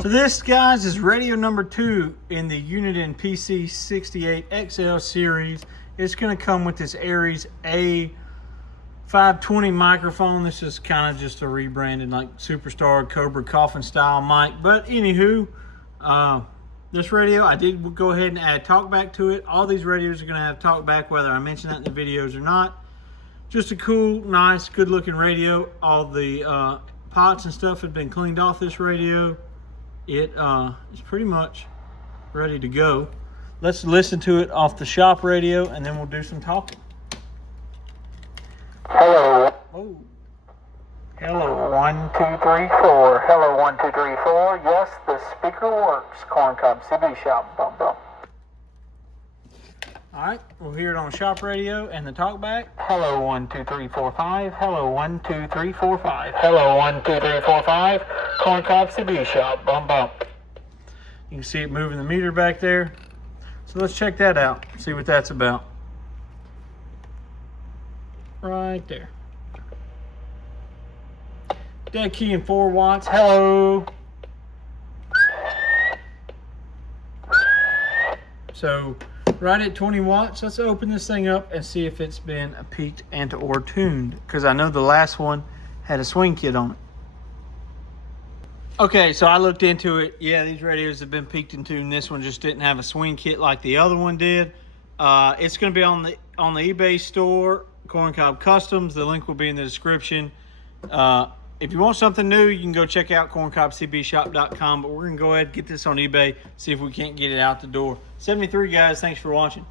So this, guys, is radio number 2 in the Uniden PC68XL series. It's going to come with this Aries A520 microphone. This is kind of just a rebranded like Superstar Cobra Coffin style mic. But anywho, this radio, I did go ahead and add TalkBack to it. All these radios are going to have TalkBack, whether I mention that in the videos or not. Just a cool, nice, good looking radio. All the pots and stuff have been cleaned off this radio. It is pretty much ready to go. Let's listen to it off the shop radio, and then we'll do some talking. Hello. Oh. Hello, 1, 2, 3, 4. Hello, 1, 2, 3, 4. Yes, the speaker works. Corncob CB shop. Bum, bum. All right, we'll hear it on the shop radio and the TalkBack. Hello, 1, 2, 3, 4, 5. Hello, 1, 2, 3, 4, 5. Hello, 1, 2, 3, 4, 5. Corncob CB shop. Bum, bum. You can see it moving the meter back there. So let's check that out, see what that's about. Right there. Dead key and 4 watts. Hello. So right at 20 watts, let's open this thing up and see if it's been peaked and or tuned, because I know the last one had a swing kit on it. Okay, so I looked into it. Yeah, these radios have been peaked and tuned. This one just didn't have a swing kit like the other one did. It's going to be on the eBay store, Corncob Customs. The link will be in the description. If you want something new, you can go check out corncobcbshop.com. But we're going to go ahead and get this on eBay, see if we can't get it out the door. 73, guys. Thanks for watching.